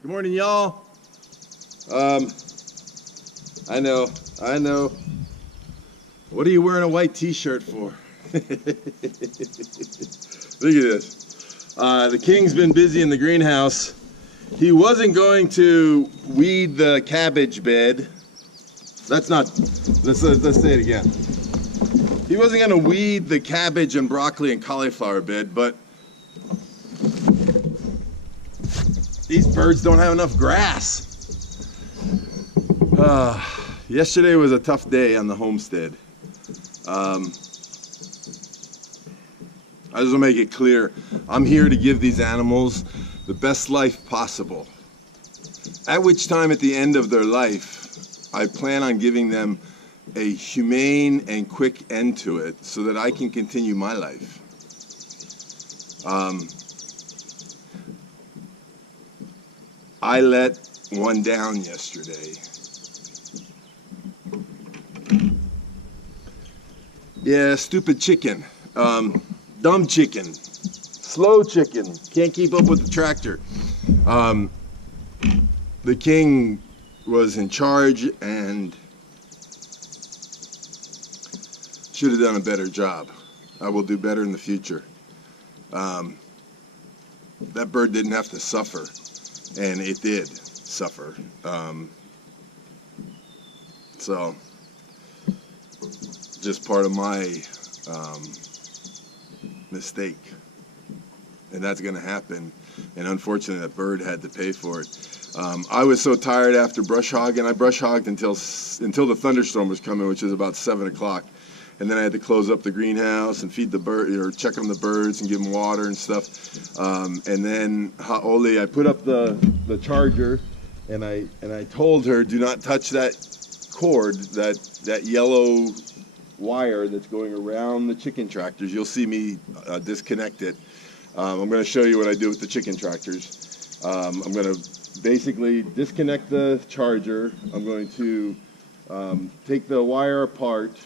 Good morning, y'all. I know. What are you wearing a white t-shirt for? Look at this. The king's been busy in the greenhouse. He wasn't going to weed the cabbage bed. Let's say it again. He wasn't going to weed the cabbage and broccoli and cauliflower bed, but these birds don't have enough grass. Yesterday was a tough day on the homestead. I just want to make it clear, I'm here to give these animals the best life possible. At which time, at the end of their life, I plan on giving them a humane and quick end to it so that I can continue my life. I let one down yesterday. Yeah, stupid chicken. Dumb chicken. Slow chicken. Can't keep up with the tractor. The king was in charge and should have done a better job. I will do better in the future. That bird didn't have to suffer, and it did suffer. So, just part of my mistake, and that's going to happen, and unfortunately that bird had to pay for it. I was so tired after brush hogging. I brush hogged until the thunderstorm was coming, which is about 7 o'clock, and then I had to close up the greenhouse and feed the bird, or check on the birds and give them water and stuff. And then Ha'oli, I put up the charger, and I told her, do not touch that cord, that yellow wire that's going around the chicken tractors. You'll see me disconnect it. I'm going to show you what I do with the chicken tractors. I'm going to basically disconnect the charger. I'm going to take the wire apart.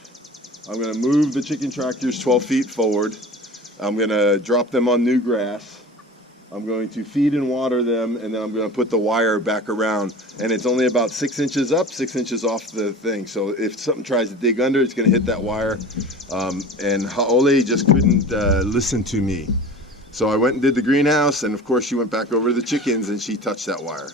I'm going to move the chicken tractors 12 feet forward. I'm going to drop them on new grass. I'm going to feed and water them, and then I'm going to put the wire back around. And it's only about 6 inches up, 6 inches off the thing. So if something tries to dig under, it's going to hit that wire. And Ha'oli just couldn't listen to me. So I went and did the greenhouse, and of course she went back over to the chickens, and she touched that wire.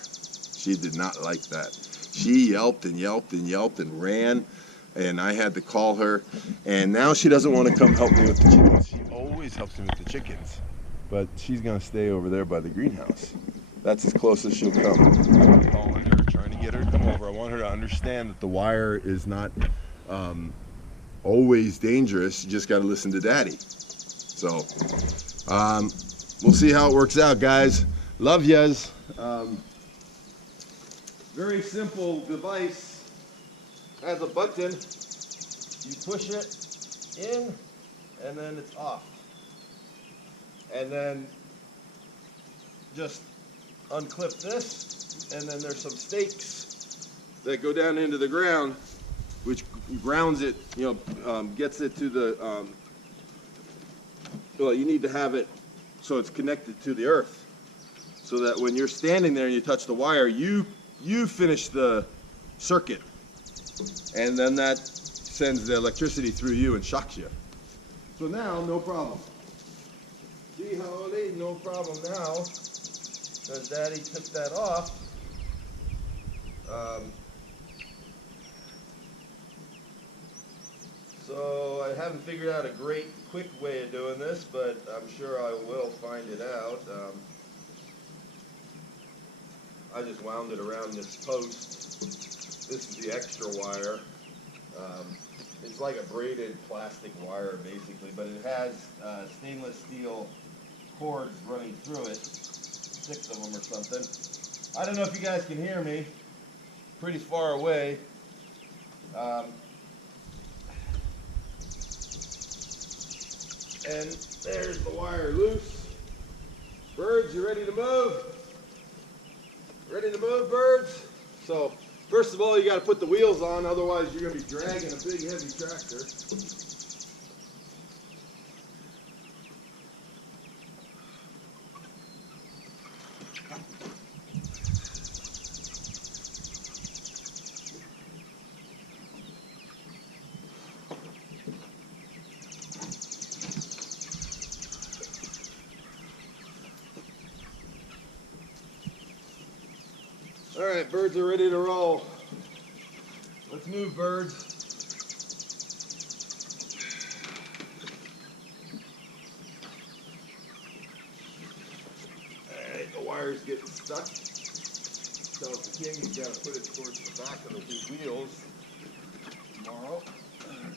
She did not like that. She yelped and yelped and yelped and ran, and I had to call her. And now she doesn't want to come help me with the chickens. She always helps me with the chickens. But she's going to stay over there by the greenhouse. That's as close as she'll come. I'm calling her, trying to get her to come over. I want her to understand that the wire is not always dangerous. You just got to listen to Daddy. So, we'll see how it works out, guys. Love yas. Very simple device. Has a button. You push it in, and then it's off. And then just unclip this, and then there's some stakes that go down into the ground, which grounds it, gets it to the, well, you need to have it so it's connected to the earth, so that when you're standing there and you touch the wire, you finish the circuit, and then that sends the electricity through you and shocks you. So now, no problem. See, Ha'oli, no problem now, because Daddy took that off. So I haven't figured out a great, quick way of doing this, but I'm sure I will find it out. I just wound it around this post. This is the extra wire. It's like a braided plastic wire, basically, but it has stainless steel cords running through it, 6 of them or something. I don't know if you guys can hear me, pretty far away. And there's the wire loose. Birds, you ready to move? Ready to move, birds? So, first of all, you got to put the wheels on, otherwise you're going to be dragging a big heavy tractor. All right, birds are ready to roll. Let's move, birds. All right, the wire's getting stuck. So if the king, you gotta put it towards the back of the big wheels tomorrow,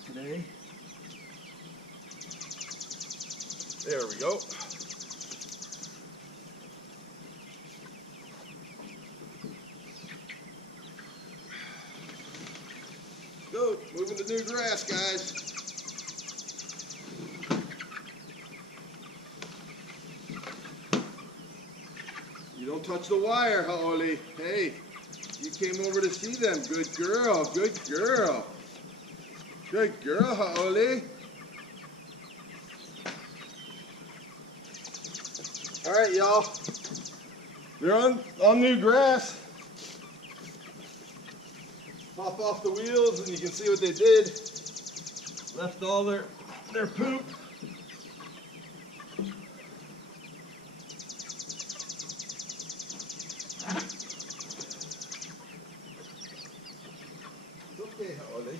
today. There we go. Go, moving to new grass, guys. You don't touch the wire, Haoli. Hey, you came over to see them. Good girl, good girl. Good girl, Haoli. All right, y'all. They're on new grass. Pop off the wheels and you can see what they did. Left all their poop. It's okay, Haoli.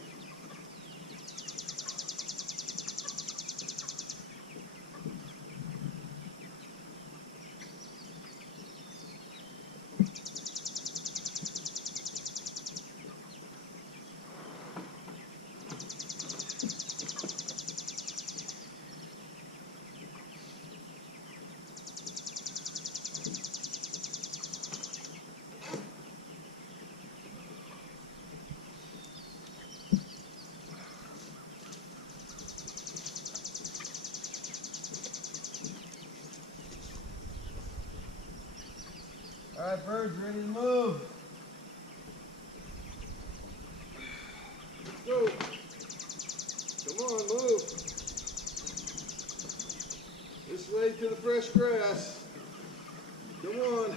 All right, birds, ready to move. Let's go. Come on, move. This way to the fresh grass. Come on.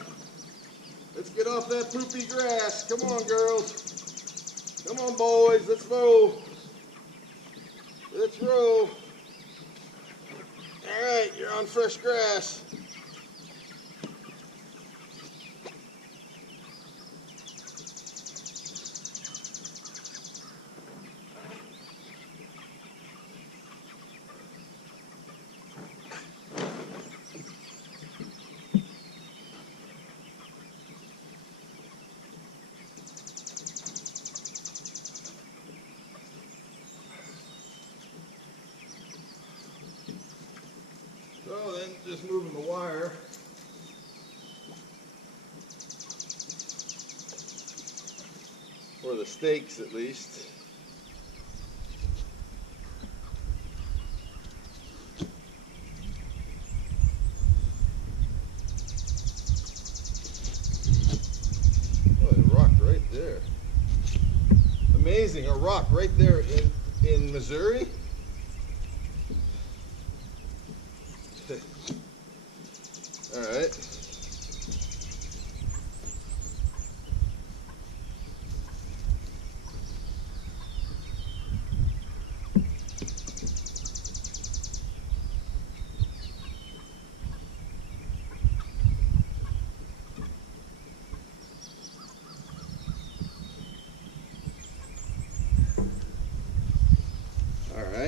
Let's get off that poopy grass. Come on, girls. Come on, boys. Let's roll. Let's roll. All right, you're on fresh grass. So then just moving the wire. Or the stakes at least. Oh, a rock right there. Amazing, a rock right there in Missouri. All right. All right.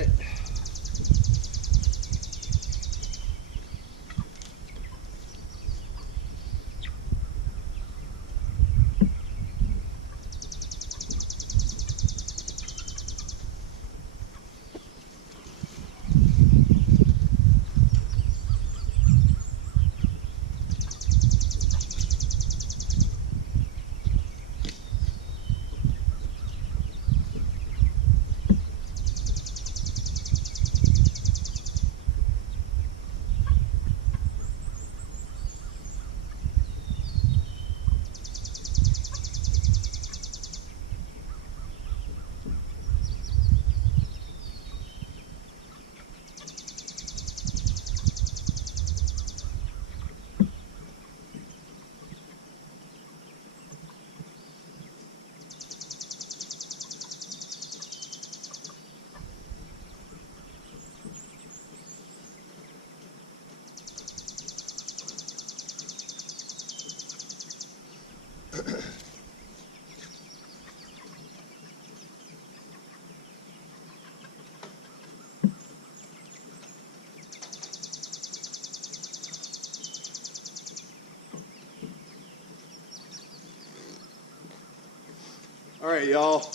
All right, y'all.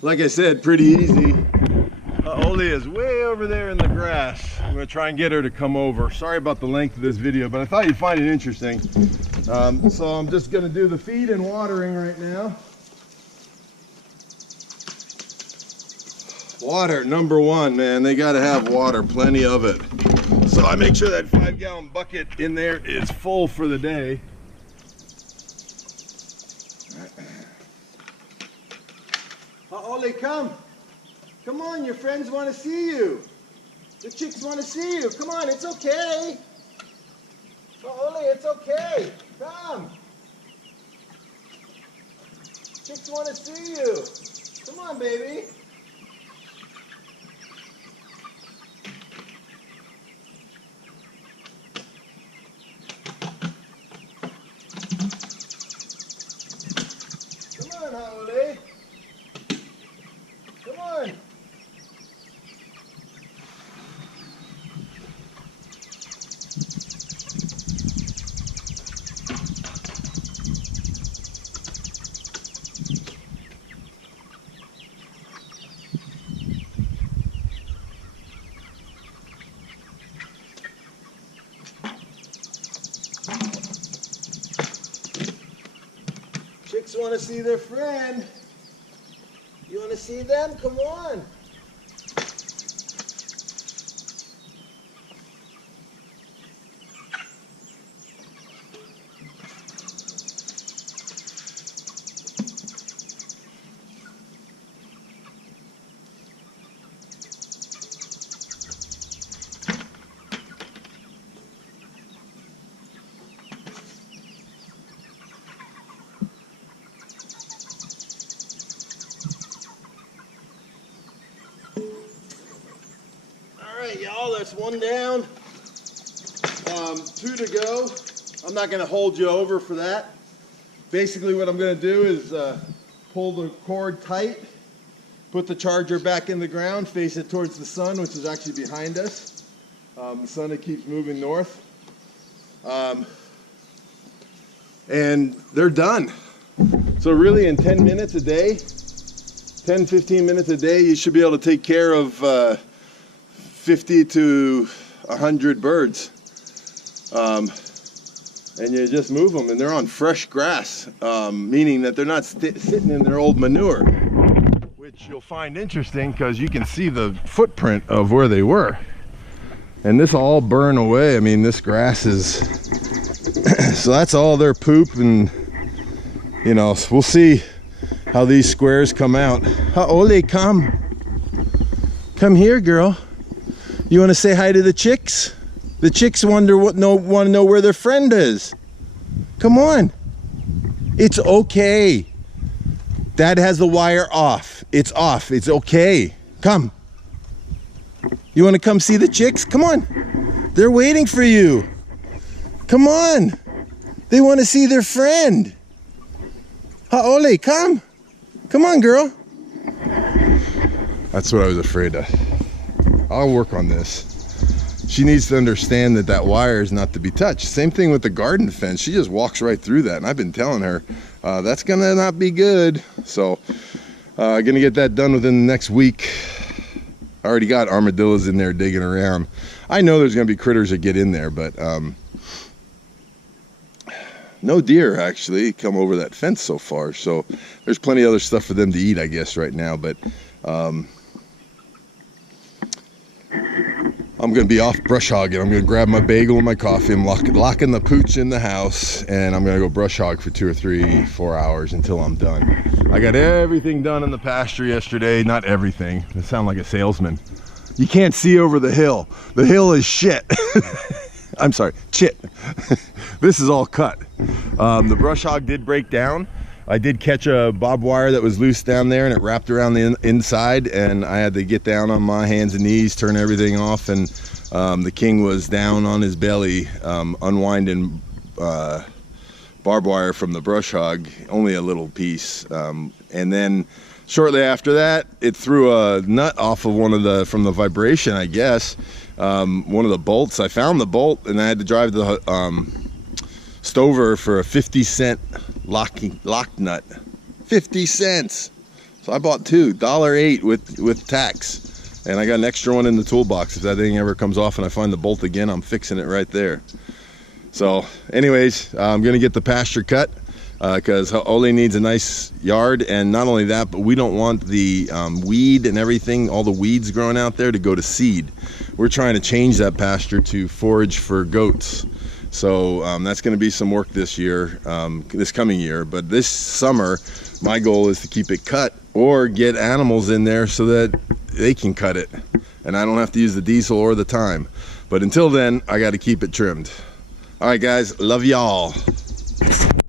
Like I said, pretty easy. Oli is way over there in the grass. I'm gonna try and get her to come over. Sorry about the length of this video, but I thought you'd find it interesting. So I'm just gonna do the feed and watering right now. Water, number one, man. They gotta have water, plenty of it. So I make sure that 5-gallon bucket in there is full for the day. Oli, come. Come on, your friends want to see you. The chicks want to see you. Come on, it's okay. Oli, it's okay. Come. Chicks want to see you. Come on, baby. Come on, Oli. Come on. Chicks want to see their friend. You want to see them? Come on. Y'all, that's one down, 2 to go. I'm not going to hold you over for that. Basically what I'm going to do is pull the cord tight, put the charger back in the ground, face it towards the sun, which is actually behind us. The sun, it keeps moving north. And they're done. So really in 10 minutes a day, 10-15 minutes a day, you should be able to take care of 50 to 100 birds, and you just move them, and they're on fresh grass, meaning that they're not sitting in their old manure, which you'll find interesting because you can see the footprint of where they were, and this all burn away. I mean, this grass is so that's all their poop, and you know, we'll see how these squares come out. Oli, come here, girl. You want to say hi to the chicks? The chicks want to know where their friend is. Come on. It's okay. Dad has the wire off. It's off. It's okay. Come. You want to come see the chicks? Come on. They're waiting for you. Come on. They want to see their friend. Oli, come. Come on, girl. That's what I was afraid of. I'll work on this. She needs to understand that that wire is not to be touched. Same thing with the garden fence. She just walks right through that, and I've been telling her that's gonna not be good. So gonna get that done within the next week. I already got armadillos in there digging around. I know there's gonna be critters that get in there, but no deer actually come over that fence so far. So there's plenty of other stuff for them to eat, I guess, right now. But I'm going to be off brush hogging. I'm going to grab my bagel and my coffee. I'm locking the pooch in the house, and I'm going to go brush hog for 2 or 3, 4 hours until I'm done. I got everything done in the pasture yesterday. Not everything. I sound like a salesman. You can't see over the hill. The hill is shit. I'm sorry, chit. This is all cut. The brush hog did break down. I did catch a barbed wire that was loose down there, and it wrapped around the inside, and I had to get down on my hands and knees, turn everything off, and the king was down on his belly, unwinding barbed wire from the brush hog, only a little piece. And then shortly after that, it threw a nut off of from the vibration, I guess. One of the bolts. I found the bolt, and I had to drive the Stover for a 50-cent lock nut, 50 cents. So I bought two, $1.08 with tax. And I got an extra one in the toolbox. If that thing ever comes off and I find the bolt again, I'm fixing it right there. So anyways, I'm gonna get the pasture cut because Ole needs a nice yard. And not only that, but we don't want the weed and everything, all the weeds growing out there, to go to seed. We're trying to change that pasture to forage for goats. So that's going to be some work this year, this coming year. But this summer, my goal is to keep it cut or get animals in there so that they can cut it. And I don't have to use the diesel or the time. But until then, I got to keep it trimmed. All right, guys, love y'all.